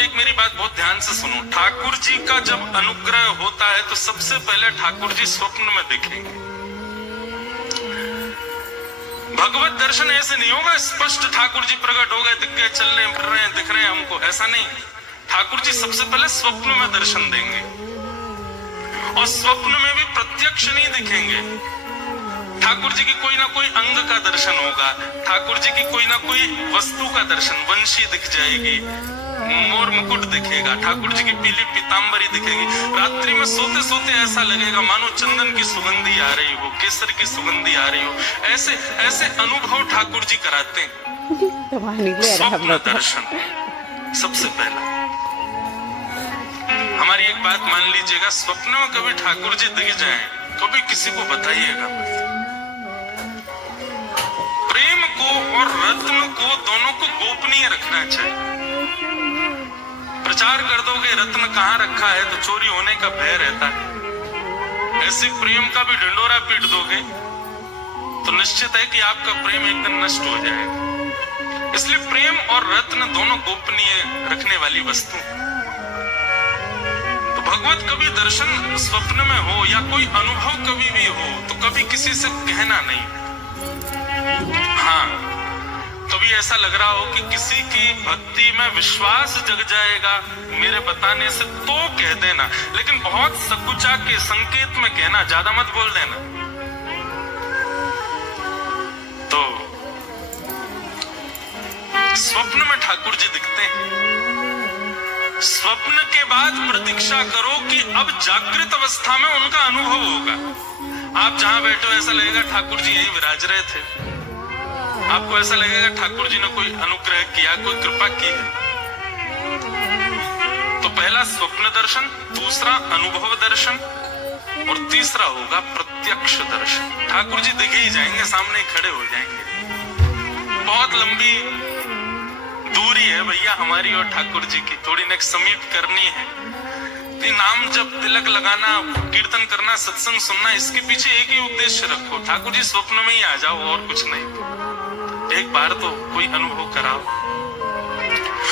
एक मेरी बात बहुत ध्यान से सुनो। ठाकुर जी का जब अनुग्रह होता है तो सबसे पहले ठाकुर जी स्वप्न में दिखेंगे। भगवत दर्शन ऐसे नहीं होगा स्पष्ट ठाकुर जी प्रकट हो गए, दिख गए, चल रहे फिर रहे हैं, दिख रहे हैं हमको, ऐसा नहीं। ठाकुर जी सबसे पहले स्वप्न में दर्शन देंगे, और स्वप्न में भी प्रत्यक्ष नहीं दिखेंगे। ठाकुर जी की कोई ना कोई अंग का दर्शन होगा, ठाकुर जी की कोई ना कोई वस्तु का दर्शन, वंशी दिख जाएगी, मोर मुकुट दिखेगा, ठाकुर जी की पीली पीतांबरी दिखेगी। रात्रि में सोते सोते ऐसा लगेगा मानो चंदन की सुगंधी आ रही हो, केसर की सुगंधी आ रही हो। ऐसे ऐसे अनुभव ठाकुर जी कराते हैं। स्वप्न दर्शन सबसे पहला। हमारी एक बात मान लीजिएगा, स्वप्न में कभी ठाकुर जी दिख जाएं, कभी किसी को बताइएगा। प्रेम को और रत्न को दोनों को गोपनीय रखना चाहिए। प्रचार कर दोगे रत्न कहाँ रखा है तो चोरी होने का भय रहता है। ऐसे प्रेम का भी ढिंडोरा पीट दोगे तो निश्चित है कि आपका प्रेम एक दिन नष्ट हो जाएगा। इसलिए प्रेम और रत्न दोनों गोपनीय रखने वाली वस्तु। तो भगवत कभी दर्शन स्वप्न में हो या कोई अनुभव कभी भी हो तो कभी किसी से कहना नहीं। हाँ, कभी ऐसा लग रहा हो कि किसी की भक्ति में विश्वास जग जाएगा मेरे बताने से तो कह देना, लेकिन बहुत सकुचा के संकेत में कहना, ज्यादा मत बोल देना। तो स्वप्न में ठाकुर जी दिखते हैं। स्वप्न के बाद प्रतीक्षा करो कि अब जागृत अवस्था में उनका अनुभव होगा। आप जहां बैठे हो ऐसा लगेगा ठाकुर जी यहीं विराज रहे थे। आपको ऐसा लगेगा ठाकुर जी ने कोई अनुग्रह किया, कोई कृपा की है। तो पहला स्वप्न दर्शन, दूसरा अनुभव दर्शन, और तीसरा होगा प्रत्यक्ष दर्शन। ठाकुर जी दिखे ही जाएंगे, सामने ही खड़े हो जाएंगे। बहुत लंबी दूरी है भैया हमारी और ठाकुर जी की, थोड़ी नेक समीप करनी है। नाम जब तिलक लगाना, कीर्तन करना, सत्संग सुनना, इसके पीछे एक ही उद्देश्य रखो, ठाकुर जी स्वप्न में ही आ जाओ, और कुछ नहीं। एक बार तो कोई अनुभव कराओ।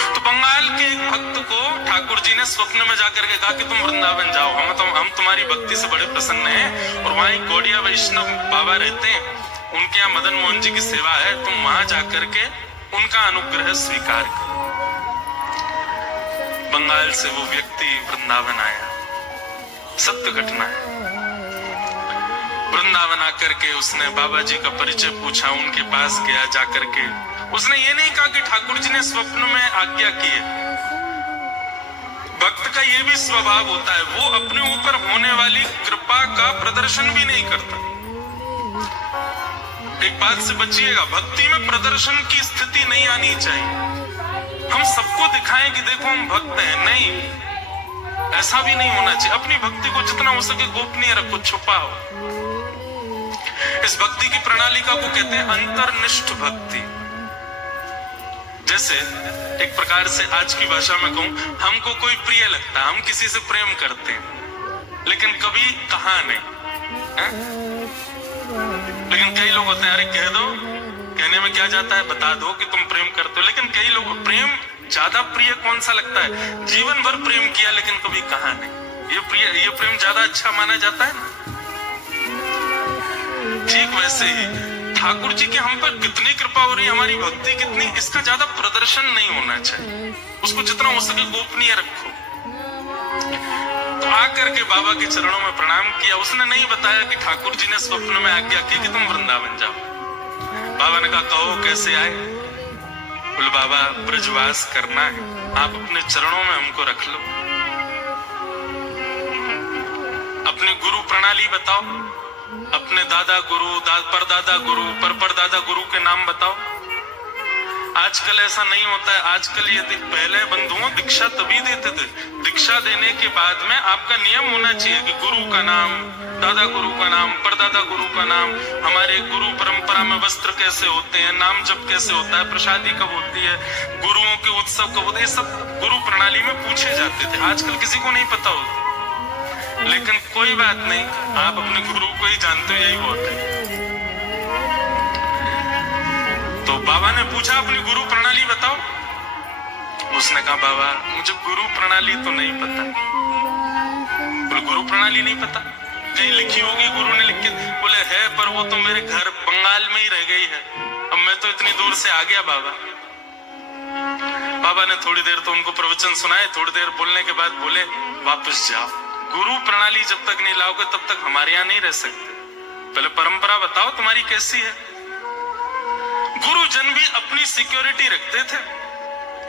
तो बंगाल के एक भक्त को ठाकुर जी ने स्वप्न में जाकर के कहा कि तुम वृंदावन जाओ, हम तुम्हारी भक्ति से बड़े प्रसन्न हैं, और वहां गौड़िया वैष्णव बाबा रहते हैं, उनके यहाँ मदन मोहन जी की सेवा है, तुम वहां जाकर के उनका अनुग्रह स्वीकार करो। बंगाल से वो व्यक्ति वृंदावन आया, सत्य घटना है। वृंदावन आकर के उसने बाबा जी का परिचय पूछा, उनके पास गया, जाकर के उसने ये नहीं कहा कि ठाकुर जी ने स्वप्न में आज्ञा की है। भक्त का ये भी स्वभाव होता है, वो अपने ऊपर होने वाली कृपा का प्रदर्शन भी नहीं करता। एक बात से बचिएगा, भक्ति में प्रदर्शन की स्थिति नहीं आनी चाहिए। हम सबको दिखाएं कि देखो हम भक्त हैं, नहीं, ऐसा भी नहीं होना चाहिए। अपनी भक्ति को जितना हो सके गोपनीय रखो, छुपाओ। इस भक्ति की प्रणालिका को कहते हैं अंतर्निष्ठ भक्ति। जैसे एक प्रकार से आज की भाषा में कहूं, हमको कोई प्रिय लगता है, हम किसी से प्रेम करते हैं, लेकिन कभी कहा नहीं है? लेकिन कई लोग होते हैं, अरे कह दो, कहने में क्या जाता है, बता दो कि तुम प्रेम करते हो। लेकिन कई लोग प्रेम ज्यादा प्रिय कौन सा लगता है, जीवन भर प्रेम किया लेकिन कभी कहा नहीं, ये प्रेम ज्यादा अच्छा माना जाता है ना। ठीक वैसे ही ठाकुर जी की हम पर कितनी कृपा हो रही है, हमारी भक्ति कितनी, इसका ज्यादा प्रदर्शन नहीं होना चाहिए। उसको जितना हो सके गोपनीय रखो। तो आकर के बाबा के चरणों में प्रणाम किया। उसने नहीं बताया कि ठाकुर जी ने स्वप्न में आज्ञा की कि तुम वृंदावन जाओ। बाबा ने कहा कहो कैसे आए। बोले बाबा ब्रजवास करना है, आप अपने चरणों में हमको रख लो। अपनी गुरु प्रणाली बताओ, अपने दादा गुरु, परदादा गुरु, परदादा गुरु के नाम बताओ। आजकल ऐसा नहीं होता है। आजकल ये पहले बंधुओं दीक्षा तभी देते थे, दीक्षा देने के बाद में आपका नियम होना चाहिए कि गुरु का नाम, दादा गुरु का नाम, परदादा गुरु का नाम, हमारे गुरु परंपरा में वस्त्र कैसे होते हैं, नाम जप कैसे होता है, प्रसादी कब होती है, गुरुओं के उत्सव कब होते हैं, सब गुरु प्रणाली में पूछे जाते थे। आजकल किसी को नहीं पता होता। लेकिन कोई बात नहीं, आप अपने गुरु को ही जानते हो, यही बहुत है। तो बाबा ने पूछा अपनी गुरु प्रणाली बताओ। उसने कहा बाबा मुझे गुरु प्रणाली तो नहीं पता। बोले गुरु प्रणाली नहीं पता, कहीं लिखी होगी गुरु ने लिख के? बोले है, पर वो तो मेरे घर बंगाल में ही रह गई है, अब मैं तो इतनी दूर से आ गया बाबा। बाबा ने थोड़ी देर तो उनको प्रवचन सुनाए, थोड़ी देर बोलने के बाद बोले वापस जाओ, गुरु प्रणाली जब तक नहीं लाओगे तब तक हमारे यहाँ नहीं रह सकते। पहले परंपरा बताओ तुम्हारी कैसी है। गुरुजन भी अपनी सिक्योरिटी रखते थे,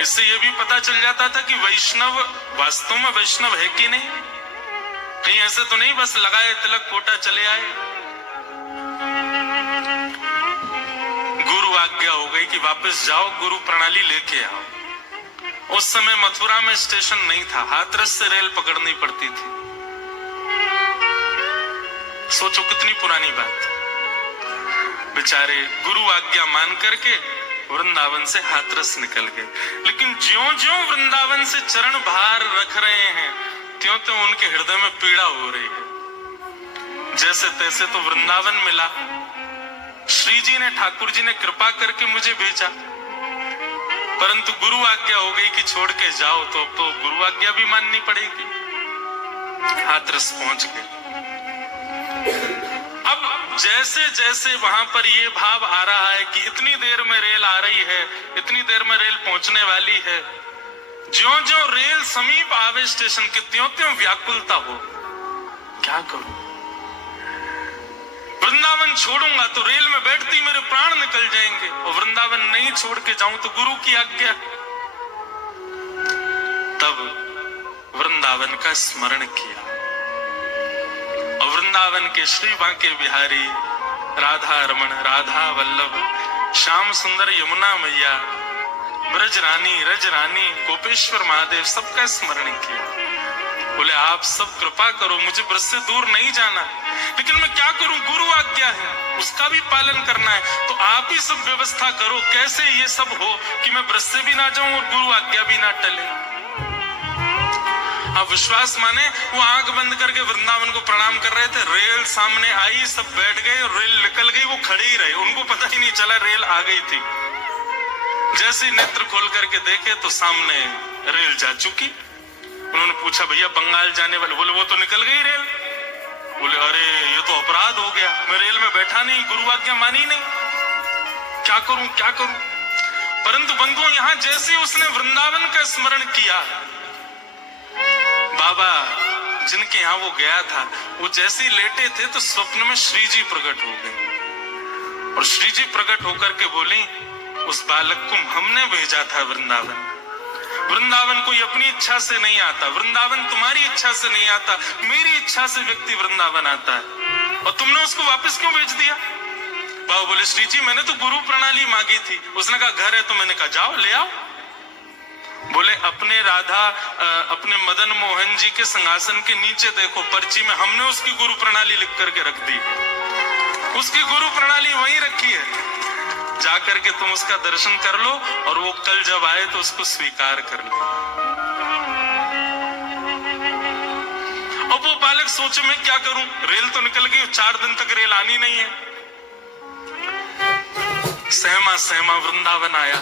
इससे यह भी पता चल जाता था कि वैष्णव वास्तव में वैष्णव है कि नहीं। कहीं ऐसे तो नहीं बस लगाए तिलक कोटा चले आए। गुरु आज्ञा हो गई कि वापस जाओ, गुरु प्रणाली लेके आओ। उस समय मथुरा में स्टेशन नहीं था, हाथरस से रेल पकड़नी पड़ती थी। सोचो कितनी पुरानी बात। बेचारे गुरु आज्ञा मान करके वृंदावन से हाथरस निकल गए। लेकिन ज्यों-ज्यों वृंदावन से चरण भार रख रहे हैं, त्यों-त्यों उनके हृदय में पीड़ा हो रही है। जैसे तैसे तो वृंदावन मिला, श्री जी ने, ठाकुर जी ने कृपा करके मुझे भेजा, परंतु गुरु आज्ञा हो गई कि छोड़ के जाओ, तो अब तो गुरु आज्ञा भी माननी पड़ेगी। हाथरस पहुंच गए। अब जैसे जैसे वहां पर ये भाव आ रहा है कि इतनी देर में रेल आ रही है, इतनी देर में रेल पहुंचने वाली है, ज्यों-ज्यों रेल समीप आवे स्टेशन के, त्यों-त्यों व्याकुलता हो। क्या करूं? वृंदावन छोड़ूंगा तो रेल में बैठती मेरे प्राण निकल जाएंगे, और वृंदावन नहीं छोड़ के जाऊं तो गुरु की आज्ञा। तब वृंदावन का स्मरण किया, और वृंदावन के श्री बांके बिहारी, राधा रमण, राधा वल्लभ, श्याम सुंदर, यमुना मैया, ब्रज रानी, रज रानी, गोपेश्वर महादेव, सबका स्मरण किया। बोले आप सब कृपा करो, मुझे ब्रज से दूर नहीं जाना, लेकिन मैं क्या करूं, गुरु आज्ञा है, उसका भी पालन करना है, तो आप ही सब व्यवस्था करो, कैसे ये सब हो कि मैं ब्रज से भी ना जाऊं और गुरु आज्ञा भी ना टले। आप विश्वास माने, वो आंख बंद करके वृंदावन को प्रणाम कर रहे थे, रेल सामने आई, सब बैठ गए और रेल निकल गई, वो खड़े ही रहे, उनको पता ही नहीं चला रेल आ गई थी। जैसे नेत्र खोल करके देखे तो सामने रेल जा चुकी। उन्होंने पूछा भैया बंगाल जाने वाले? बोले वो तो निकल गई रेल। बोले अरे ये तो अपराध हो गया, मैं रेल में बैठा नहीं, गुरु आज्ञा मानी नहीं, क्या करूं क्या करूं। परंतु बंधुओं, यहां जैसे उसने वृंदावन का स्मरण किया, बाबा जिनके यहां वो गया था, वो जैसे ही लेटे थे तो स्वप्न में श्री जी प्रकट हो गए, और श्री जी प्रकट होकर के बोली उस बालक को हमने भेजा था वृंदावन। वृंदावन कोई अपनी इच्छा से नहीं आता, वृंदावन तुम्हारी इच्छा से नहीं आता, मेरी इच्छा से व्यक्ति वृंदावन आता है, और तुमने उसको वापस क्यों भेज दिया? बाबा बोले श्री जी मैंने तो गुरु प्रणाली मांगी थी। उसने कहा घर है, तो मैंने कहा जाओ ले आओ। बोले अपने राधा, अपने मदन मोहन जी के सिंहासन के नीचे देखो, पर्ची में हमने उसकी गुरु प्रणाली लिख करके रख दी, उसकी गुरु प्रणाली वहीं रखी है, जाकर के तुम उसका दर्शन कर लो, और वो कल जब आए तो उसको स्वीकार कर लो। अब वो बालक सोचे मैं क्या करूं, रेल तो निकल गई, 4 दिन तक रेल आनी नहीं है। सहमा सहमा वृंदावन आया,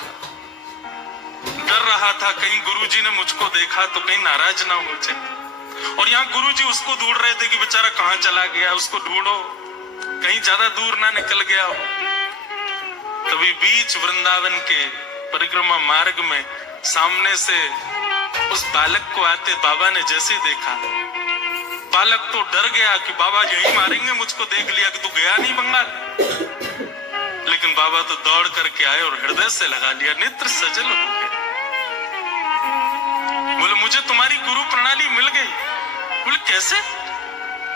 डर रहा था कहीं गुरुजी ने मुझको देखा तो कहीं नाराज ना हो जाए, और यहाँ गुरुजी उसको ढूंढ रहे थे कि बेचारा कहाँ चला गया, उसको ढूंढो, कहीं ज्यादा दूर ना निकल गया हो। तभी बीच वृंदावन के परिक्रमा मार्ग में सामने से उस बालक को आते बाबा ने जैसे ही देखा, बालक तो डर गया कि बाबा यही मारेंगे, मुझको देख लिया कि तू गया नहीं बंगाल। लेकिन बाबा तो दौड़ करके आए और हृदय से लगा लिया, नेत्र सजल हो गए। बोले मुझे तुम्हारी गुरु प्रणाली मिल गई। बोले कैसे?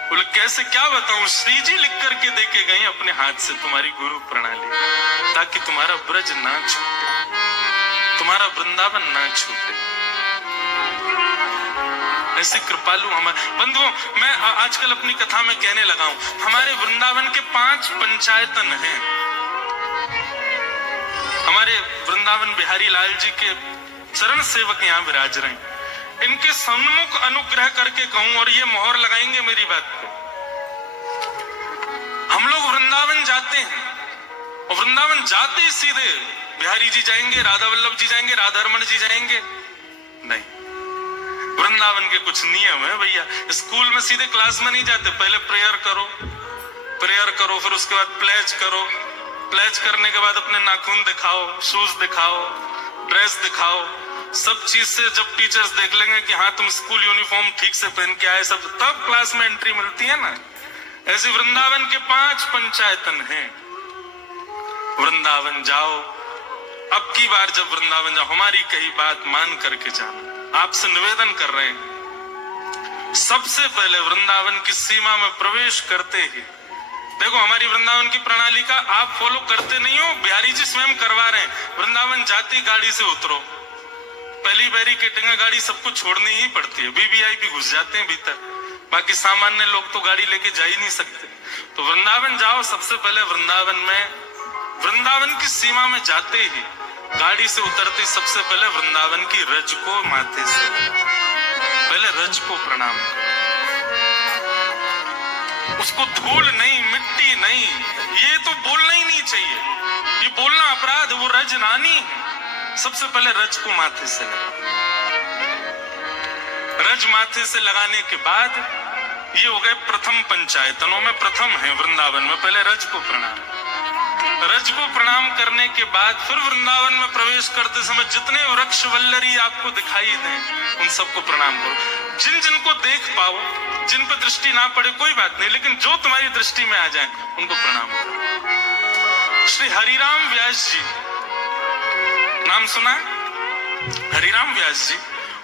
बोले कैसे क्या बताऊं, श्री जी लिख करके देके गए अपने हाथ से तुम्हारी गुरु प्रणाली, ताकि तुम्हारा ब्रज ना छूटे, तुम्हारा वृंदावन ना छूटे। ऐसे कृपालु हमारे बंधुओं, मैं आजकल अपनी कथा में कहने लगा हूं, हमारे वृंदावन के 5 पंचायतन हैं। हमारे वृंदावन बिहारी लाल जी के चरण सेवक यहाँ विराज रहे हैं, इनके सन्मुख अनुग्रह करके कहूं और ये मोहर लगाएंगे मेरी बात पे। हम लोग वृंदावन जाते हैं, और वृंदावन जाते ही सीधे बिहारी जी जाएंगे, राधा वल्लभ जी जाएंगे, राधा रमण जी जाएंगे, नहीं, वृंदावन के कुछ नियम है भैया। स्कूल में सीधे क्लास में नहीं जाते, पहले प्रेयर करो, फिर उसके बाद प्लेज करो, प्लेज करने के बाद अपने नाखून दिखाओ, शूज दिखाओ, ड्रेस दिखाओ, सब चीज से जब टीचर्स देख लेंगे कि हाँ तुम स्कूल यूनिफॉर्म ठीक से पहन के आए सब, तब क्लास में एंट्री मिलती है ना। ऐसे वृंदावन के 5 पंचायतन हैं। वृंदावन जाओ, अब की बार जब वृंदावन जाओ हमारी कही बात मान करके जाना। आपसे निवेदन कर रहे हैं, सबसे पहले वृंदावन की सीमा में प्रवेश करते ही देखो, हमारी वृंदावन की प्रणाली का आप फॉलो करते नहीं हो, बिहारी जी स्वयं करवा रहे हैं। वृंदावन जाती गाड़ी से उतरो, पहली बैरिकेडिंग गाड़ी सबको छोड़नी ही पड़ती है, वीवीआईपी घुस जाते हैं भीतर, बाकी सामान्य लोग तो गाड़ी लेके जा ही नहीं सकते। तो वृंदावन जाओ, सबसे पहले वृंदावन की सीमा में जाते ही गाड़ी से उतरते सबसे पहले वृंदावन की रज को माथे से, पहले रज को प्रणाम करो। उसको धूल नहीं, मिट्टी नहीं, ये तो बोलना ही नहीं चाहिए, ये बोलना अपराध, वो रज रानी है। सबसे पहले रज को माथे से लगा, रज माथे से लगाने के बाद ये हो गए प्रथम पंचायतनों में, प्रथम है वृंदावन में, पहले रज को प्रणाम। रज को प्रणाम करने के बाद फिर वृंदावन में प्रवेश करते समय जितने वृक्ष वल्लरी आपको दिखाई दें उन सबको प्रणाम करो। जिन जिनको देख पाओ, जिन पर दृष्टि ना पड़े कोई बात नहीं, लेकिन जो तुम्हारी दृष्टि में आ जाए उनको प्रणाम करो। श्री हरिराम व्यास जी, नाम सुना? हरिराम व्यास जी,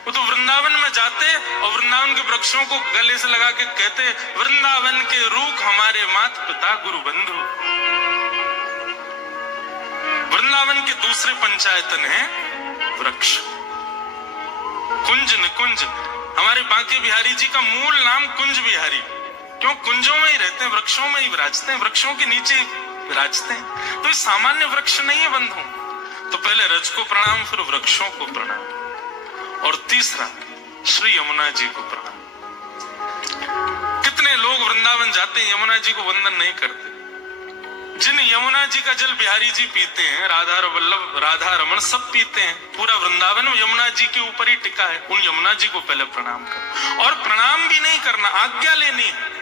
वो तो वृंदावन में जाते और वृंदावन के वृक्षों को गले से लगा के कहते, वृंदावन के रूख हमारे माता पिता गुरु बंधु। वृंदावन के दूसरे पंचायतन है वृक्ष, कुंज निकुंज। हमारे बांके बिहारी जी का मूल नाम कुंज बिहारी, क्यों? कुंजों में ही रहते हैं, वृक्षों में ही विराजते हैं, वृक्षों के नीचे विराजते हैं। तो ये सामान्य वृक्ष नहीं है बंधु। तो पहले रज को प्रणाम, फिर वृक्षों को प्रणाम, और तीसरा श्री यमुना जी को प्रणाम। कितने लोग वृंदावन जाते हैं, यमुना जी को वंदन नहीं करते। जिन यमुना जी का जल बिहारी जी पीते हैं, राधा वल्लभ, राधा रमन सब पीते हैं, पूरा वृंदावन यमुना जी के ऊपर ही टिका है। उन यमुना जी को पहले प्रणाम करो, और प्रणाम भी नहीं करना, आज्ञा लेनी है।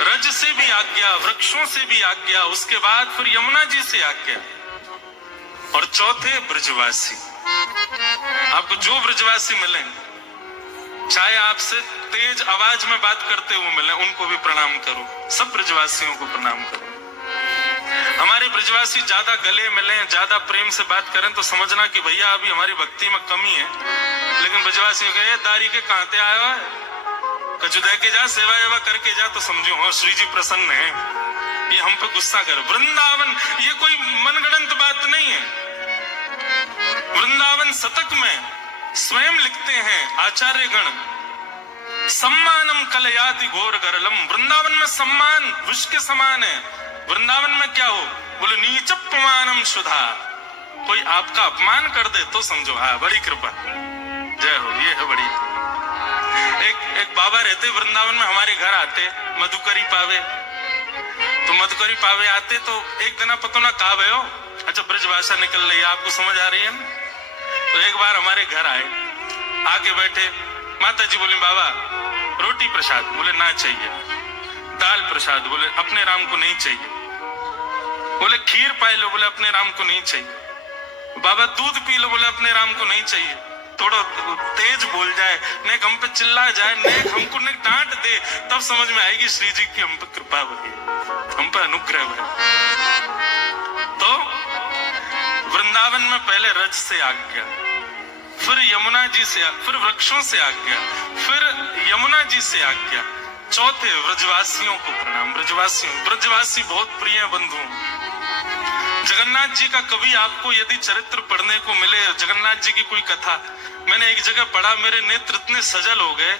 रज से भी आज्ञा, वृक्षों से भी आज्ञा, उसके बाद फिर यमुना जी से आज्ञा। और चौथे ब्रजवासी, आपको जो ब्रजवासी मिले, चाहे आपसे तेज आवाज में बात करते हुए मिले, उनको भी प्रणाम करो। सब ब्रजवासियों को प्रणाम करो। हमारे ब्रजवासी ज्यादा गले मिले, ज्यादा प्रेम से बात करें तो समझना कि भैया अभी हमारी भक्ति में कमी है। लेकिन ब्रजवासी कहे दारी के कहते आयो है, कछु दे के जा, सेवा एवा करके जा, तो समझो हाँ श्री जी प्रसन्न है, ये हम पे गुस्सा कर। वृंदावन ये कोई मनगढ़ंत बात नहीं है। वृंदावन शतक में स्वयं लिखते हैं आचार्य गण, सम्मानम कलयाति घोर गरलम। वृंदावन में सम्मान विष के समान है। वृंदावन में क्या हो, बोले नीचपमानम सुधा, कोई आपका अपमान कर दे तो समझो हाँ बड़ी कृपा, जय हो, ये है बड़ी। एक बाबा रहते वृंदावन में, हमारे घर आते मधुकरी पावे, तो मधुकरी पावे आते तो एक दिन पता ना कहा भयो, अच्छा ब्रजभाषा निकल रही है, आपको समझ आ रही है ना। तो एक बार हमारे घर आए, आके बैठे, माता जी बोले बाबा रोटी प्रसाद, बोले ना चाहिए। दाल प्रसाद, बोले अपने राम को नहीं चाहिए। बोले खीर पाए लो, बोले अपने राम को नहीं चाहिए। बाबा दूध पी लो, बोले अपने राम को नहीं चाहिए। थोड़ा तेज बोल जाए, नेक हम पे चिल्ला जाए, नेक हमको नेक डांट दे, तब समझ में आएगी श्री जी की हम पे कृपा हुई, हम पे अनुग्रह हुआ। तो वृंदावन में पहले रज से आज्ञा, फिर यमुना जी से, फिर वृक्षों से आज्ञा, फिर यमुना जी से आज्ञा, चौथे ब्रजवासियों को प्रणाम। ब्रजवासी बहुत प्रिय बंधु। जगन्नाथ जी का कभी आपको यदि चरित्र पढ़ने को मिले, जगन्नाथ जी की कोई कथा, मैंने एक जगह पढ़ा, मेरे नेत्र इतने सजल हो गए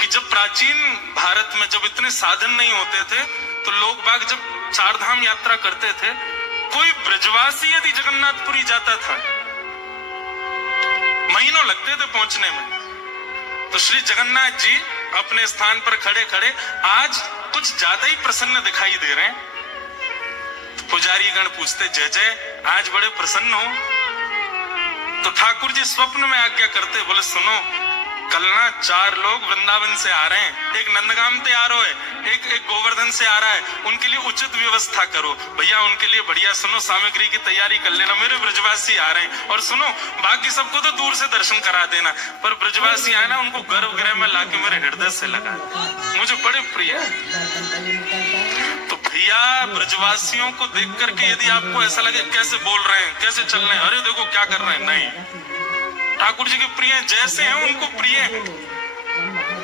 कि जब प्राचीन भारत में जब इतने साधन नहीं होते थे, तो लोग बाग जब चारधाम यात्रा करते थे, कोई ब्रजवासी यदि जगन्नाथपुरी जाता था, महीनों लगते थे पहुंचने में। तो श्री जगन्नाथ जी अपने स्थान पर खड़े खड़े आज कुछ ज्यादा ही प्रसन्न दिखाई दे रहे हैं। तो पुजारी गण पूछते, जय जय आज बड़े प्रसन्न हो। तो ठाकुर जी स्वप्न में आज्ञा करते, बोले सुनो, कल ना 4 लोग वृंदावन से आ रहे हैं, एक नंदगाम से आ रहा है, एक गोवर्धन से आ रहा है, उनके लिए उचित व्यवस्था करो भैया, उनके लिए बढ़िया सुनो सामग्री की तैयारी कर लेना, मेरे ब्रजवासी आ रहे हैं, और सुनो बाकी सबको तो दूर से दर्शन करा देना, पर ब्रजवासी आए ना उनको गर्भगृह में लाके मेरे हृदय से लगा, मुझे बड़े प्रिय है। तो भैया ब्रजवासियों को देख करके यदि आपको ऐसा लगे कैसे बोल रहे हैं, कैसे चल रहे हैं, अरे देखो क्या कर रहे हैं, नहीं, ठाकुर जी के प्रिय जैसे हैं उनको प्रिय है।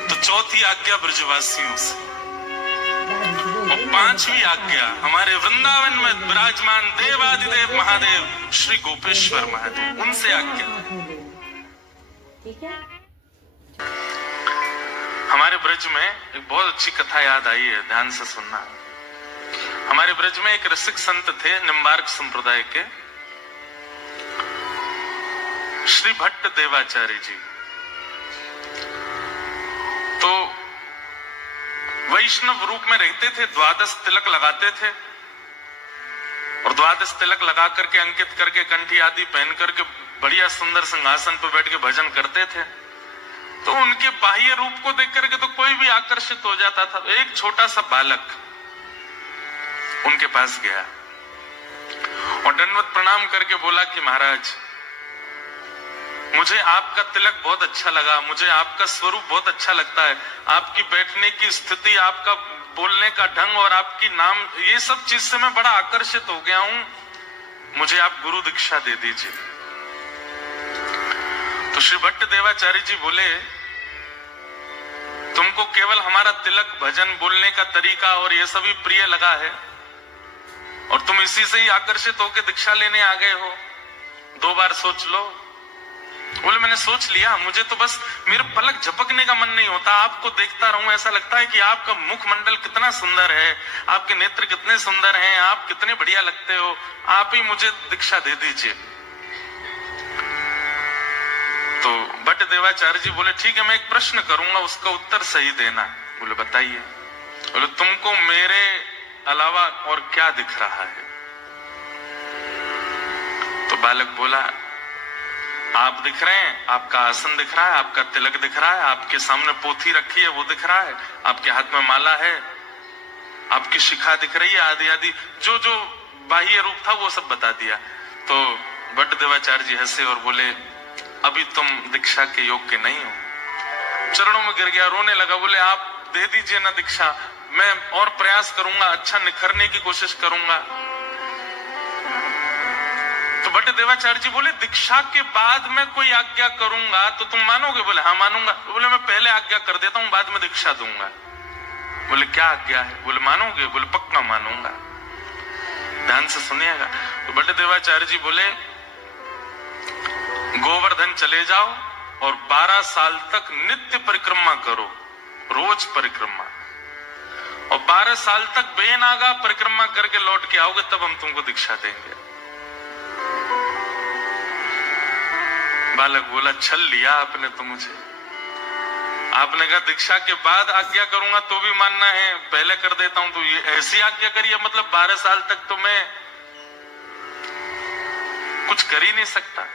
तो चौथी आज्ञा ब्रजवासियों से, और 5वीं आज्ञा हमारे वृंदावन में विराजमान देवादिदेव महादेव श्री गोपेश्वर महादेव, उनसे आज्ञा। हमारे ब्रज में एक बहुत अच्छी कथा याद आई है, ध्यान से सुनना। हमारे ब्रज में एक रसिक संत थे, निम्बार्क संप्रदाय के श्री भट्ट देवाचार्य जी। तो वैष्णव रूप में रहते थे, 12 तिलक लगाते थे, और 12 तिलक लगा करके अंकित करके कंठी आदि पहन करके बढ़िया सुंदर सिंहासन पर बैठ के भजन करते थे। तो उनके बाह्य रूप को देख करके तो कोई भी आकर्षित हो जाता था। एक छोटा सा बालक उनके पास गया और दंडवत प्रणाम करके बोला कि महाराज, मुझे आपका तिलक बहुत अच्छा लगा, मुझे आपका स्वरूप बहुत अच्छा लगता है, आपकी बैठने की स्थिति, आपका बोलने का ढंग और आपकी नाम, ये सब चीज से मैं बड़ा आकर्षित हो गया हूं, मुझे आप गुरु दीक्षा दे दीजिए। तो श्री भट्ट देवाचार्य जी बोले, तुमको केवल हमारा तिलक, भजन, बोलने का तरीका और ये सभी प्रिय लगा है और तुम इसी से ही आकर्षित होकर दीक्षा लेने आ गए हो, 2 बार सोच लो। बोले मैंने सोच लिया, मुझे तो बस मेरे पलक झपकने का मन नहीं होता, आपको देखता रहूं, ऐसा लगता है कि आपका मुखमंडल कितना सुंदर है, आपके नेत्र कितने सुंदर हैं, आप कितने बढ़िया लगते हो, आप ही मुझे दीक्षा दे दीजिए। तो भट्ट देवाचार्य जी बोले ठीक है, मैं एक प्रश्न करूंगा, उसका उत्तर सही देना। बोले बताइए। बोले तुमको मेरे अलावा और क्या दिख रहा है? तो बालक बोला, आप दिख रहे हैं, आपका आसन दिख रहा है, आपका तिलक दिख रहा है, आपके सामने पोथी रखी है वो दिख रहा है, आपके हाथ में माला है, आपकी शिखा दिख रही है, आदि आदि जो जो बाह्य रूप था वो सब बता दिया। तो भट्ट देवाचार्य जी हंसे और बोले, अभी तुम दीक्षा के योग्य नहीं हो। चरणों में गिर गया, रोने लगा, बोले आप दे दीजिए ना दीक्षा, मैं और प्रयास करूंगा, अच्छा निखरने की कोशिश करूंगा। तो भट्ट देवाचार्य जी बोले, दीक्षा के बाद मैं कोई आज्ञा करूंगा तो तुम मानोगे? बोले हाँ मानूंगा। बोले मैं पहले आज्ञा कर देता हूं, बाद में दीक्षा दूंगा। बोले क्या आज्ञा है? बोले मानोगे? बोले पक्का मानूंगा। ध्यान से सुनिएगा। तो भट्ट देवाचार्य जी बोले, गोवर्धन चले जाओ और 12 साल तक नित्य परिक्रमा करो, रोज परिक्रमा, और 12 साल तक बेनागा परिक्रमा करके लौट के आओगे, तब हम तुमको दीक्षा देंगे। बालक बोला, छल लिया आपने तो मुझे। आपने कहा दीक्षा के बाद आज्ञा करूंगा तो भी मानना है, पहले कर देता हूं तो ये ऐसी आज्ञा करिए, मतलब 12 साल तक तो मैं कुछ कर ही नहीं सकता।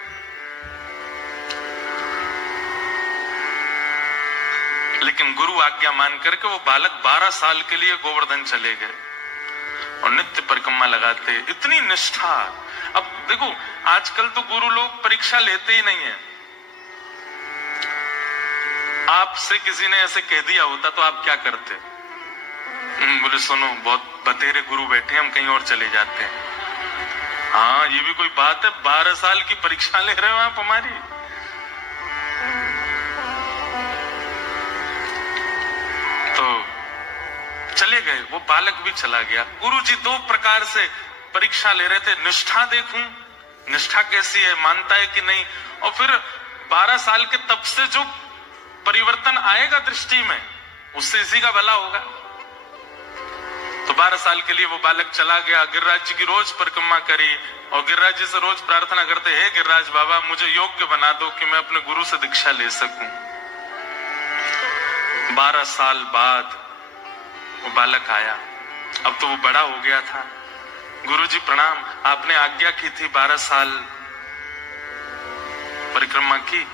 लेकिन गुरु आज्ञा मान करके वो बालक 12 साल के लिए गोवर्धन चले गए और नित्य परिक्रमा लगाते, इतनी निष्ठा। अब देखो आजकल तो गुरु लोग परीक्षा लेते ही नहीं है। आपसे किसी ने ऐसे कह दिया होता तो आप क्या करते? बोले सुनो, बहुत बतेरे गुरु बैठे, हम कहीं और चले जाते हैं। हाँ ये भी कोई बात है, 12 साल की परीक्षा ले रहे हो आप हमारी। तो चले गए, वो बालक भी चला गया। गुरु जी 2 प्रकार से परीक्षा ले रहे थे, निष्ठा देखूं, निष्ठा कैसी है, मानता है कि नहीं, और फिर 12 साल के तब से जो परिवर्तन आएगा दृष्टि में, उससे इसी का भला होगा। तो 12 साल के लिए वो बालक चला गया, गिरिराज जी की रोज परिक्रमा करी और गिरिराज जी से रोज प्रार्थना करते, हे गिरिराज बाबा मुझे योग्य बना दो कि मैं अपने गुरु से दीक्षा ले सकूं। 12 साल बाद वो बालक आया, अब तो वो बड़ा हो गया था। गुरु जी प्रणाम, आपने आज्ञा की थी 12 साल परिक्रमा की,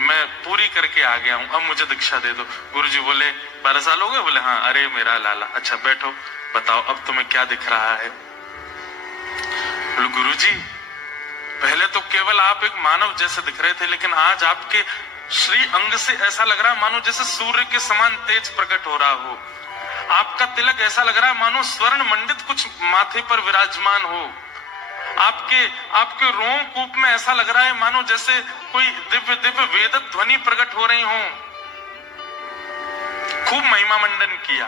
मैं पूरी करके आ गया हूं, अब मुझे दीक्षा दे दो। गुरुजी बोले 12 साल हो गए? बोले हाँ। अरे मेरा लाला, अच्छा बैठो, बताओ अब तुम्हें क्या दिख रहा है? बोले गुरुजी पहले तो केवल आप एक मानव जैसे दिख रहे थे, लेकिन आज आपके श्री अंग से ऐसा लग रहा है मानो जैसे सूर्य के समान तेज प्रकट हो रहा हो। आपका तिलक ऐसा लग रहा है मानो स्वर्ण मंडित कुछ माथे पर विराजमान हो। आपके रोम कूप में ऐसा लग रहा है मानो जैसे कोई दिव्य दिव्य वेद ध्वनि प्रकट हो रही हो। खूब महिमा मंडन किया।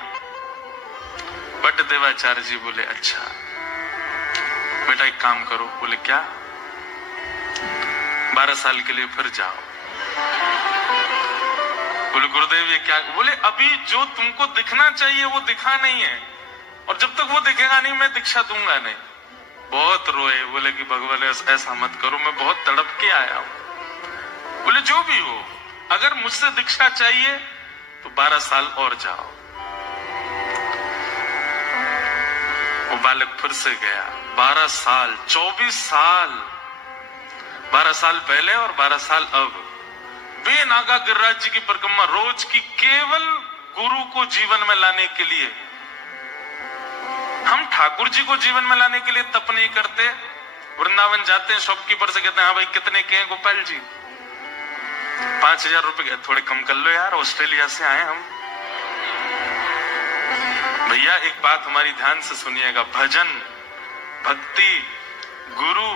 बट देवाचार्य जी बोले अच्छा बेटा एक काम करो। बोले क्या? 12 साल के लिए फिर जाओ। बोले गुरुदेव ये क्या? बोले अभी जो तुमको दिखना चाहिए वो दिखा नहीं है, और जब तक वो दिखेगा नहीं मैं दीक्षा दूंगा नहीं। बहुत रोए। बोले कि भगवान ऐसा मत करो, मैं बहुत तड़प के आया हूं। बोले जो भी हो, अगर मुझसे दीक्षा चाहिए तो 12 साल और जाओ। वो बालक फिर से गया। 12 साल, 24 साल, 12 साल पहले और 12 साल अब, बेनागा गिरिराज जी की परिक्रमा रोज की, केवल गुरु को जीवन में लाने के लिए। हम ठाकुर जी को जीवन में लाने के लिए तप नहीं करते। वृंदावन जाते हैं, शॉपकीपर से कहते हैं हाँ भाई कितने के हैं गोपाल जी? 5000 रुपए। थोड़े कम कर लो यार, ऑस्ट्रेलिया से आए हम। भैया एक बात हमारी ध्यान से सुनिएगा, भजन, भक्ति, गुरु,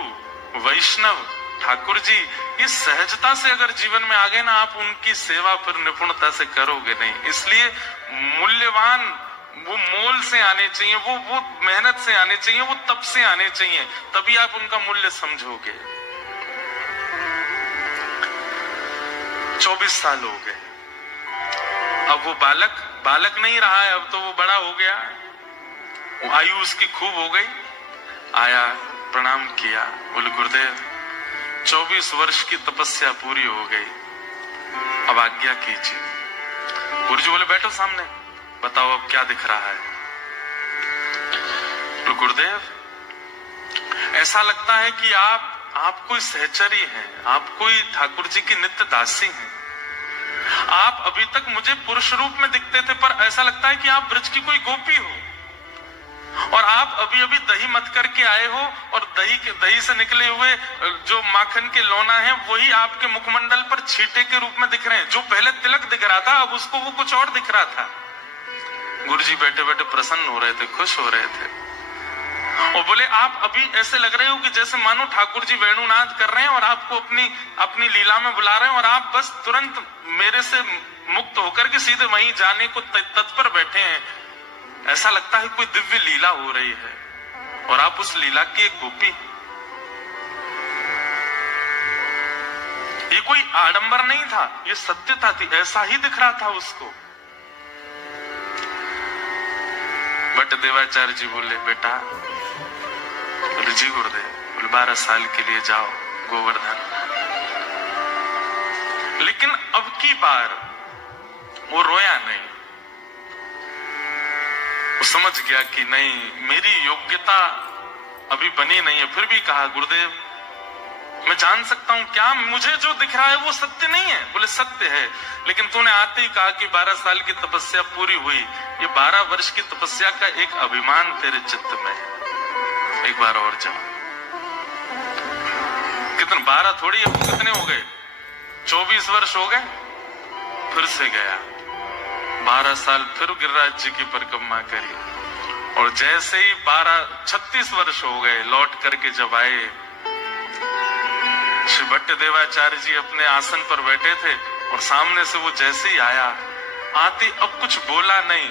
वैष्णव, ठाकुर जी, इस सहजता से अगर जीवन में आ गए ना, आप उनकी सेवा फिर निपुणता से करोगे नहीं। इसलिए मूल्यवान वो मोल से आने चाहिए, वो मेहनत से आने चाहिए, वो तप से आने चाहिए, तभी आप उनका मूल्य समझोगे। 24 साल हो गए। अब वो बालक नहीं रहा है, अब तो वो बड़ा हो गया, आयु उसकी खूब हो गई। आया, प्रणाम किया। बोले गुरुदेव 24 वर्ष की तपस्या पूरी हो गई, अब आज्ञा कीजिए। गुरुजी बोले बैठो सामने, बताओ अब क्या दिख रहा है? तो गुरुदेव ऐसा लगता है कि आप कोई सहचरी हैं, आप कोई ठाकुर जी की नित्य दासी हैं। आप अभी तक मुझे पुरुष रूप में दिखते थे, पर ऐसा लगता है कि आप ब्रज की कोई गोपी हो, और आप अभी अभी दही मत करके आए हो, और दही से निकले हुए जो माखन के लोना है वही आपके मुखमंडल पर छींटे के रूप में दिख रहे हैं। जो पहले तिलक दिख रहा था अब उसको वो कुछ और दिख रहा था। गुरुजी बैठे बैठे प्रसन्न हो रहे थे, खुश हो रहे थे, और बोले आप अभी ऐसे लग रहे हो कि जैसे मानो ठाकुर जी वेणुनाद कर रहे हैं और आपको अपनी लीला में बुला रहे हैं, और आप बस तुरंत मेरे से मुक्त होकर के सीधे वहीं जाने को तत्पर बैठे हैं। ऐसा लगता है कोई दिव्य लीला हो रही है, और आप उस लीला की एक गोपी। ये कोई आडंबर नहीं था, ये सत्यता थी, ऐसा ही दिख रहा था उसको। बट देवाचार्य जी बोले बेटा, बोले जी गुरुदेव। बोले 12 साल के लिए जाओ गोवर्धन। लेकिन अब की बार वो रोया नहीं, वो समझ गया कि नहीं मेरी योग्यता अभी बनी नहीं है। फिर भी कहा गुरुदेव मैं जान सकता हूं क्या मुझे जो दिख रहा है वो सत्य नहीं है? बोले सत्य है, लेकिन तूने आते ही कहा कि 12 साल की तपस्या पूरी हुई। ये 12 वर्ष की तपस्या का एक अभिमान तेरे चित्त में है, एक बार और जाओ। कितने 12 थोड़ी, अब कितने हो गए? 24 वर्ष हो गए। फिर से गया, 12 साल फिर गिरिराज जी की परिक्रमा करी, और जैसे ही 36 वर्ष हो गए, लौट करके जब आए, श्री भट्ट देवाचार्य जी अपने आसन पर बैठे थे, और सामने से वो जैसे ही आया, आते अब कुछ बोला नहीं,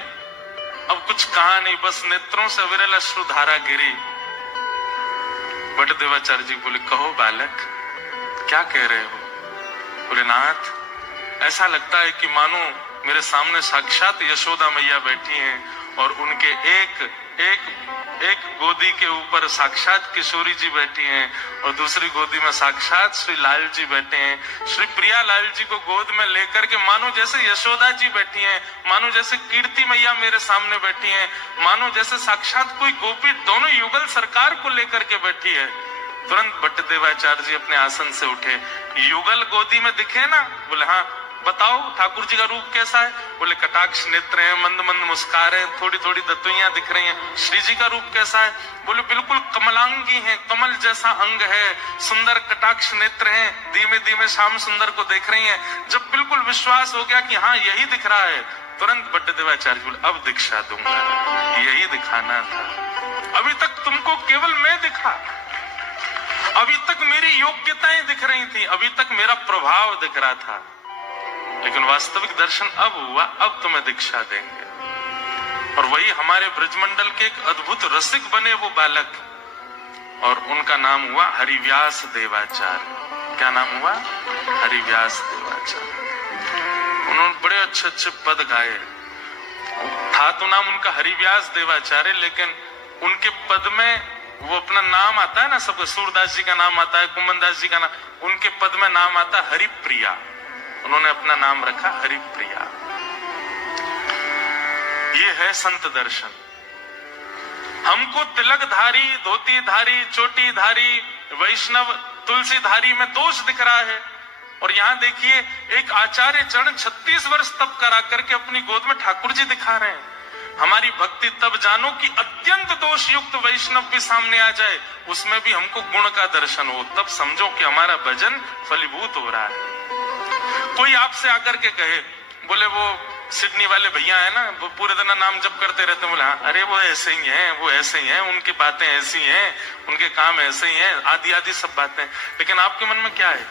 अब कुछ कहा नहीं, बस नेत्रों से अविरल अश्रुधारा गिरी। भट्ट देवाचार्य जी बोले कहो बालक क्या कह रहे हो? बोले नाथ ऐसा लगता है कि मानो मेरे सामने साक्षात यशोदा मैया बैठी हैं, और उनके एक गोदी के ऊपर साक्षात किशोरी जी बैठी हैं, और दूसरी गोदी में साक्षात श्री लाल जी बैठे हैं। श्री प्रिया लाल जी को गोद में लेकर के मानो जैसे यशोदा जी बैठी हैं, मानो जैसे कीर्ति मैया मेरे सामने बैठी हैं, मानो जैसे साक्षात कोई गोपी दोनों युगल सरकार को लेकर के बैठी है। तुरंत भट्ट देवाचार्य जी अपने आसन से उठे, युगल गोदी में दिखे ना? बोले हाँ। बताओ ठाकुर जी का रूप कैसा है? बोले कटाक्ष नेत्र हैं, मंद मंद मुस्कार है, थोड़ी थोड़ी दतुइयां दिख रही हैं। श्री जी का रूप कैसा है? बोले बिल्कुल कमलांगी हैं, कमल जैसा अंग है, सुंदर कटाक्ष नेत्र हैं, धीमे धीमे श्याम सुंदर को देख रही हैं। जब बिल्कुल विश्वास हो गया कि हाँ यही दिख रहा है, तुरंत बट्टदेवाचार्य बोले अब दीक्षा दूंगा, यही दिखाना था। अभी तक तुमको केवल मैं दिखा, अभी तक मेरी योग्यताएं दिख रही थी, अभी तक मेरा प्रभाव दिख रहा था, लेकिन वास्तविक दर्शन अब हुआ, अब तुम्हें दीक्षा देंगे। और वही हमारे ब्रजमंडल के एक अद्भुत रसिक बने वो बालक, और उनका नाम हुआ हरिव्यास देवाचार्य। क्या नाम हुआ? हरिव्यास देवाचार्य। उन्होंने बड़े अच्छे अच्छे पद गाए। था तो नाम उनका हरिव्यास देवाचार्य, लेकिन उनके पद में वो अपना नाम आता है ना, सबको सूरदास जी का नाम आता है, कुमनदास जी का नाम, उनके पद में नाम आता है हरिप्रिया। उन्होंने अपना नाम रखा हरिप्रिया। ये है संत दर्शन। हमको तिलकधारी, धोतीधारी, चोटीधारी, वैष्णव, तुलसीधारी में दोष दिख रहा है, और यहां देखिए एक आचार्य चरण 36 वर्ष तप करा करके अपनी गोद में ठाकुर जी दिखा रहे हैं। हमारी भक्ति तब जानो कि अत्यंत दोष युक्त वैष्णव भी सामने आ जाए, उसमें भी हमको गुण का दर्शन हो, तब समझो कि हमारा भजन फलीभूत हो रहा है। कोई आपसे आकर के कहे, बोले वो सिडनी वाले भैया है ना, वो पूरे दिन नाम जप करते रहते हैं, बोले हाँ, अरे वो ऐसे ही हैं, वो ऐसे ही हैं, उनकी बातें ऐसी हैं, उनके काम ऐसे ही हैं, आदि आदि सब बातें। लेकिन आपके मन में क्या है?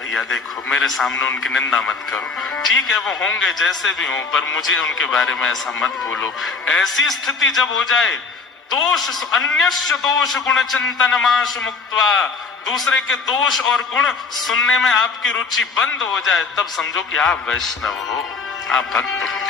भैया देखो मेरे सामने उनकी निंदा मत करो, ठीक है वो होंगे जैसे भी हों, पर मुझे उनके बारे में ऐसा मत बोलो। ऐसी स्थिति जब हो जाए, दोष अन्यस्य दोष गुण चिंतन माश मुक्त्वा, दूसरे के दोष और गुण सुनने में आपकी रुचि बंद हो जाए, तब समझो कि आप वैष्णव हो, आप भक्त हो।